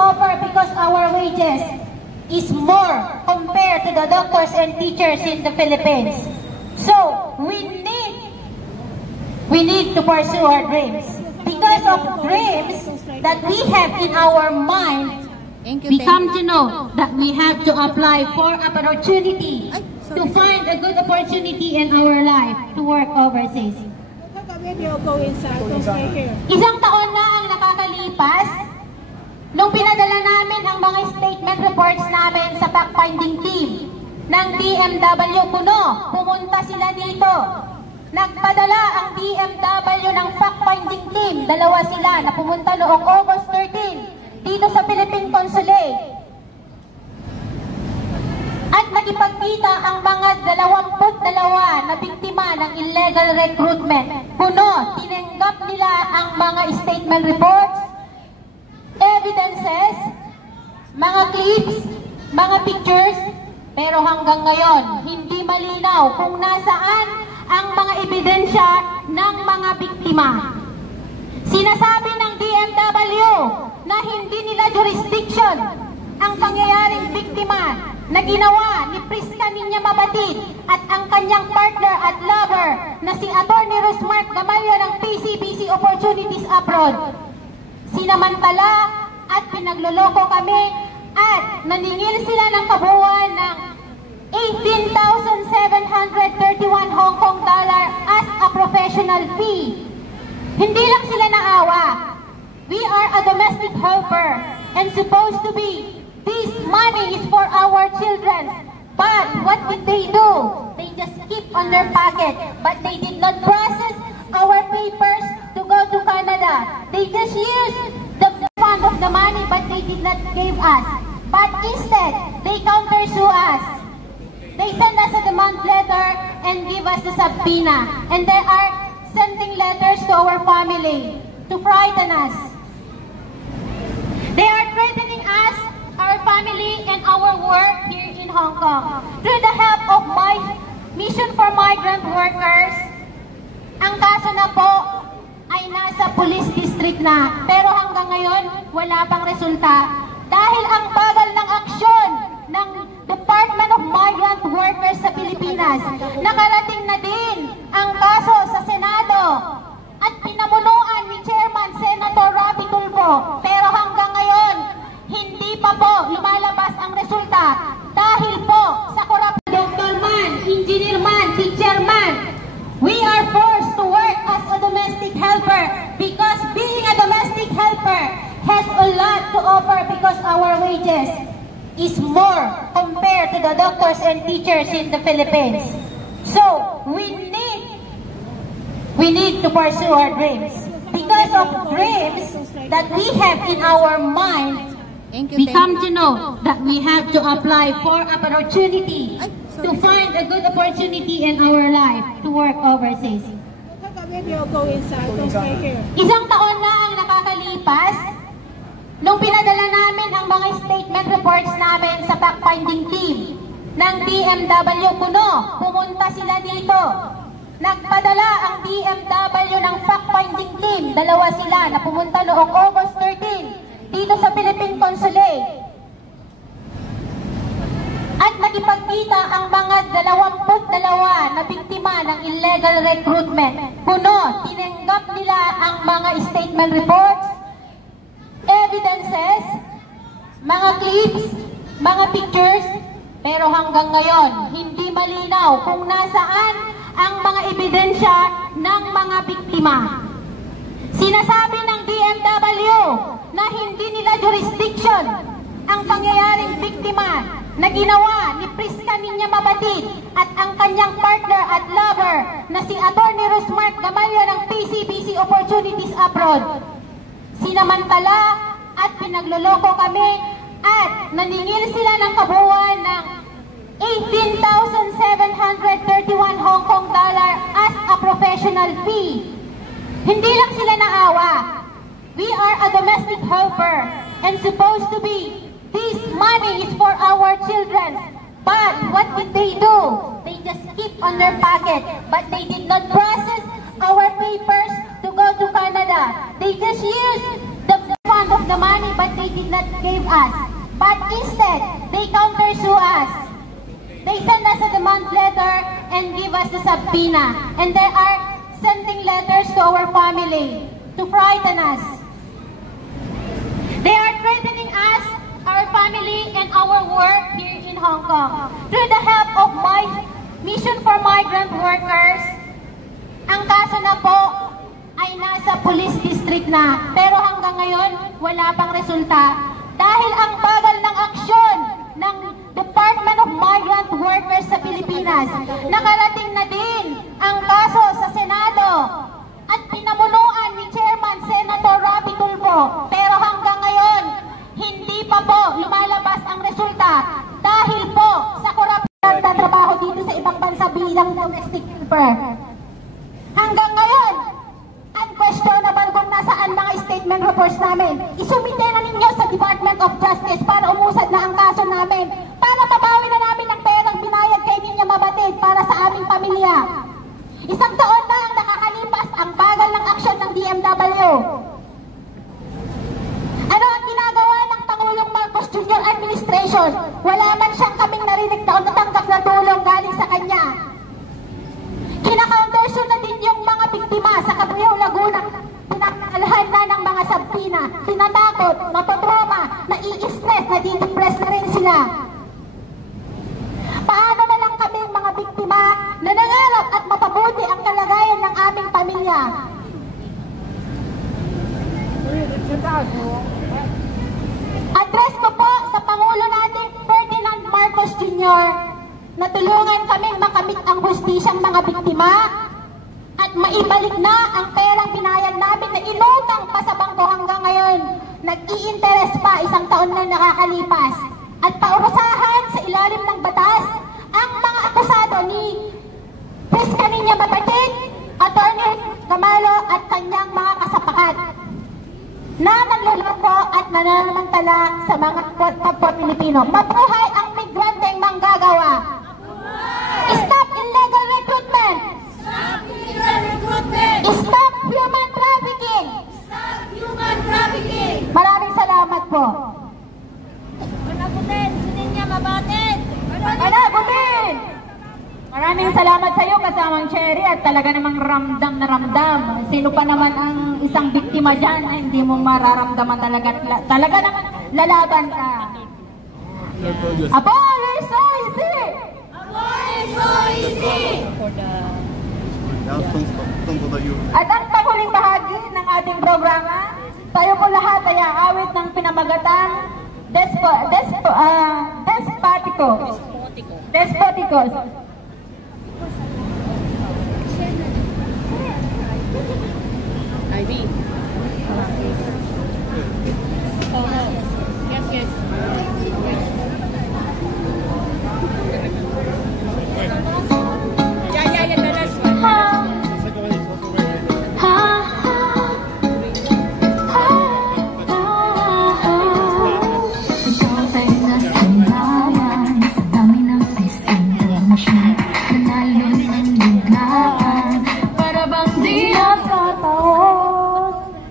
offer because our wages is more compared to the doctors and teachers in the Philippines. So, we need to pursue our dreams. Because of dreams that we have in our mind, we come to know that we have to apply for an opportunity to find a good opportunity in our life to work overseas. Isang taon na ang nakakalipas nung pinadala namin ang mga statement reports namin sa fact-finding team ng DMW Puno. Pumunta sila dito. Nagpadala ang DMW ng fact-finding team. Dalawa sila na pumunta noong August 13 dito sa Philippine Consulate. At nakipagkita ang mga 22 na biktima ng illegal recruitment. Puno, tinanggap nila ang mga statement reports, evidences, mga clips, mga pictures, pero hanggang ngayon, hindi malinaw kung nasaan ang mga ebidensya ng mga biktima. Sinasabi ng DMW na hindi nila jurisdiction ang pangyayaring biktima na ginawa ni Prisca Niña Mabatid at ang kanyang partner at lover na si Atty. Rosmark Gamalio ng PCBC Opportunities Abroad. Sinamantala at pinagloloko kami at naningil sila ng kabuuan ng 18,731 Hong Kong dollar as a professional fee. Hindi lang sila naawa. We are a domestic helper and supposed to be this money is for our children. But what did they do? They just keep on their pocket. But they did not process our papers to go to Canada. They just used the fund of the money, but they did not give us. But instead, they countersue us. They send us a demand letter and give us the subpoena. And they are sending letters to our family to frighten us. They are threatening us, our family, and our work here in Hong Kong. Through the help of my Mission for Migrant Workers, ang kaso na po ay nasa police district na. Pero hanggang ngayon, wala pang resulta. Dahil ang bagal ng aksyon ng Department of Migrant Workers sa Pilipinas, nakarating na din ang kaso sa Senado at pinamunuan ni Chairman Senator Rapi Tulfo. Pero hanggang ngayon, hindi pa po lumalabas ang resulta dahil po sa korupsyon. Dr. Man, Engineer Man, Teacher Man, we are forced to work as a domestic helper because being a domestic helper has a lot to offer because our wages is more compared to the doctors and teachers in the Philippines. So, we need to pursue our dreams. Because of dreams that we have in our mind, we come to know that we have to apply for an opportunity to find a good opportunity in our life to work overseas. Isang taon na ang nakakalipas nung pinadala namin ang mga statement reports namin sa fact-finding team ng DMW Puno. Pumunta sila dito. Nagpadala ang DMW ng fact-finding team. Dalawa sila na pumunta noong August 13 dito sa Philippine Consulate. At nakipagkita ang mga 22 na biktima ng illegal recruitment. Puno, tinanggap nila ang mga statement reports, evidences, mga clips, mga pictures, pero hanggang ngayon, hindi malinaw kung nasaan ang mga ebidensya ng mga biktima. Sinasabi ng DMW na hindi nila jurisdiction ang pangyayaring biktima na ginawa ni Prisca Niña Mabatid at ang kanyang partner at lover na si Atty. Rosmark Gamalio ng PCBC Opportunities Abroad. Sinamantala at pinagloloko kami at naningil sila ng kabuuan ng 18,731 Hong Kong dollar as a professional fee. Hindi lang sila naawa. We are a domestic helper and supposed to be this money is for our children. But what did they do? They just keep on their pocket. But they did not process our papers to go to Canada. They just used the fund of the money, but they did not gave us. But instead, they countersue us. They send us a demand letter and give us the subpoena. And they are sending letters to our family to frighten us. They are threatening us, our family, and our work here in Hong Kong. Through the help of my Mission for Migrant Workers, ang kaso na po ay nasa police district na. Pero hanggang ngayon, wala pang resulta. Dahil ang bagal ng aksyon ng Department of Migrant Workers sa Pilipinas, nakarating na din ang kaso sa Senado at pinamunuan ni Chairman Senator Rapi Tulfo. Pero hanggang ngayon, hindi pa po lumalabas ang resulta dahil po sa korupsyon na trabaho dito sa ibang bansa bilang domestic helper. Hanggang ngayon, unquestionable kung nasaan mga statement reports namin. Isumite na ninyo sa Department of Justice para umusad na ang kaso namin, para mabawi na namin ang perang binayad kay Ninya Mabatid para sa aming pamilya. Isang taon na ang nakakalipas, ang bagal ng aksyon ng DMW. Ano ang ginagawa ng Pangulong Marcos Jr. Administration? Wala man siyang kaming narinig na natanggap na tulong galing sa kanya. Kina-countersue na din yung mga biktima sa Cabriao, Laguna. Pinakalahan na ng mga sabtina, tinatakot, napotrauma, nai-stress, nadi-depress na rin sila. Paano na lang kami mga biktima na nangarap at mapabuti ang kalagayan ng aming pamilya? Address ko po sa Pangulo natin, Ferdinand Marcos Jr., na tulungan kaming makamit ang hustisyang mga biktima at maibalik na ang perang binayad namin na inutang pa sa bangko hanggang ngayon. Nag-i-interest pa, isang taon na nakakalipas. At paurusahan sa ilalim ng batas ang mga akusado ni Priska Ninya Mabatid, Attorney Camalo at kanyang mga kasapakat na nanluloko at nananamantala sa mga kapwa Pilipino. Mabuhay ang migranteng manggagawa! Stop illegal recruitment! Stop illegal recruitment! Stop human trafficking! Stop human trafficking! Maraming salamat po. Panagutin, Ninya Mabatid! Panagutin! Maraming salamat sa iyo kasamang Cherry at talaga namang ramdam na ramdam. Sino pa naman ang isang biktima dyan ay hindi mo mararamdaman talaga. Talaga naman lalaban ka. Abo, you're so easy! At ang panghuling bahagi ng ating programa, tayo po lahat ay aawit ng pinamagatang Despoticos. Ivy. Yes. Yeah, the last one.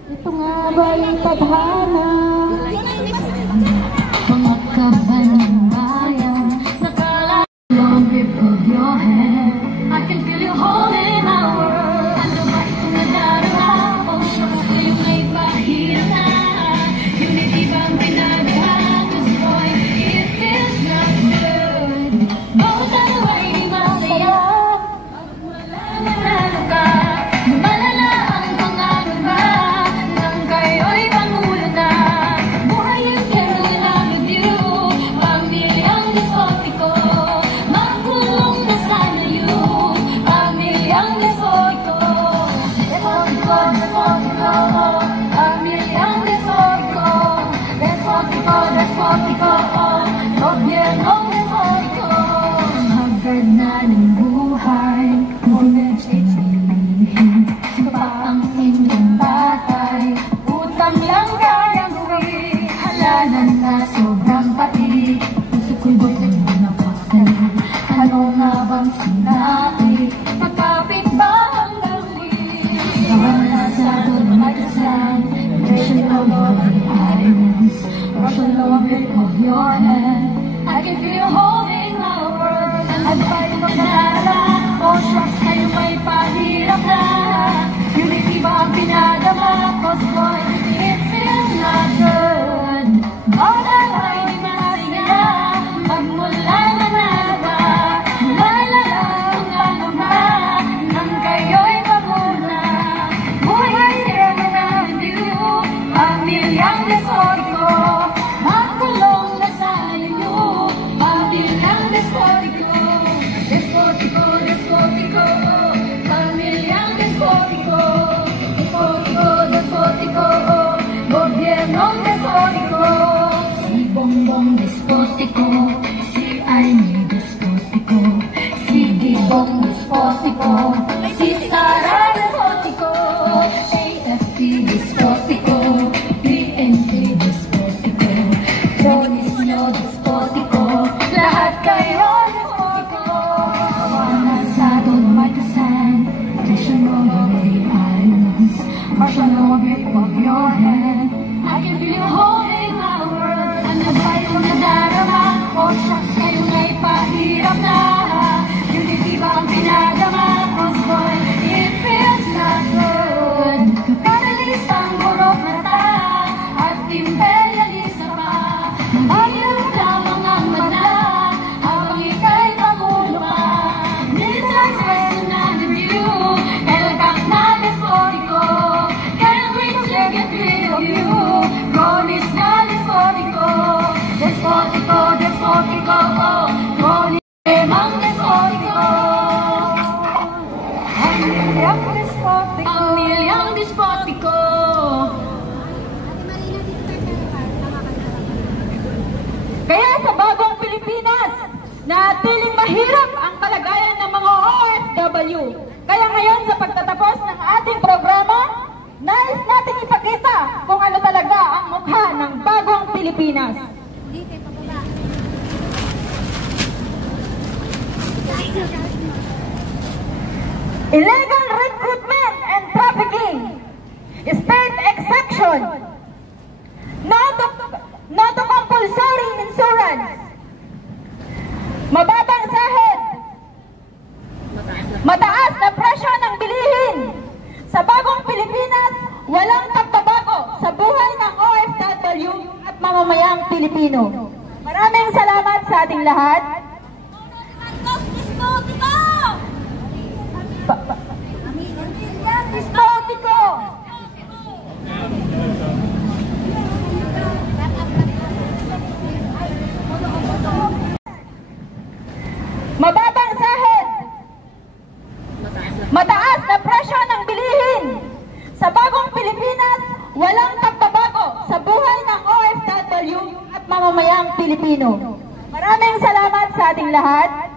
Ito nga ba yung tadhana? Mga kaban ng bayan, nakala long grip of your hand. I can feel you holding my world. Ano ba itong nadarama? Oceans ko yung may pahirap na. Unity bang pinagahan? Cause boy, it feels not good. Bawat ano ay di masaya. At wala nanalo ka. Malala ang pangangamba nang kayo'y pangulo na. Buhay ang carol and I'm with you. Pamilyang despotiko, makulong na sana yun. Pamilyang despotiko, despotiko, despotiko. Pamilyang despotiko, despotiko, despotiko. Gobyernong despotiko. Hagad na ng buhay, knowledge and believing. Pa ang inyong batay, utang lang kayang gawin. Halalan na sobrang pati, puso ko'y bukod na napakali. Ano nga bang sinabi, magkapit ba ang galing? Kabanasado na magkasal, version of all the islands. Russian law grip of your hand. I can feel you holding my world. At tayo magdala, oh shucks, kayo may pahirap na. Unity ba ang pinadama? Cause boy, it feels not good. Bawal ay di masaya, magmula na naga. Malalang ang ama, nang kayo'y maguna. Buhay here na with you, pamilyang desotiko. Makulong na sa iyo, pamilyang desotiko. Desotiko, desotiko, pamilyang desotiko. Desotiko, desotiko, gobyernong desotiko. Si Bongbong despotiko, si Arnie despotiko, si Digong despotiko, si Sara despotiko, AFP despotiko, PNP despotiko, Dionisio despotiko, lahat kayo despotiko. Wanasado na may kasan, traditional body islands, martial grip of your hand. I can feel you holding my world. Ano ba yung nadarama? Oh shucks, kayo nga'y pahirap na. Unity ba ang pinadama? Cause boy, it feels not good. Kapitalistang burokrata at imperialista pa. Mahirap lamang ang mana habang ika'y pagulo pa. Military first na review, elkak na despotico. Can't wait to get rid of you. Kronis na despotico. Despotico, despotico, oh. Kronis emang despotico. Pamilyang despotico. Pamilyang despotico. Kaya sa bagong Pilipinas, natiling mahirap ang kalagayan ng mga OFW. Kaya ngayon sa pagtatapos ng ating programa, nais natin ipakita kung ano talaga ang mukha ng bagong Pilipinas. Illegal recruitment and trafficking, state exception, no to compulsory insurance, mababang sahod, mataas na presyo ng bilihin. Sa bagong Pilipinas, walang pagbabago sa buhay ng OFW at mamamayang Pilipino. Maraming salamat sa ating lahat. Despotico! Mababang sahod, mataas na presyo ng bilihin. Sa bagong Pilipinas, walang pagbabago sa buhay ng OFW at mamamayang Pilipino. Maraming salamat sa ating lahat.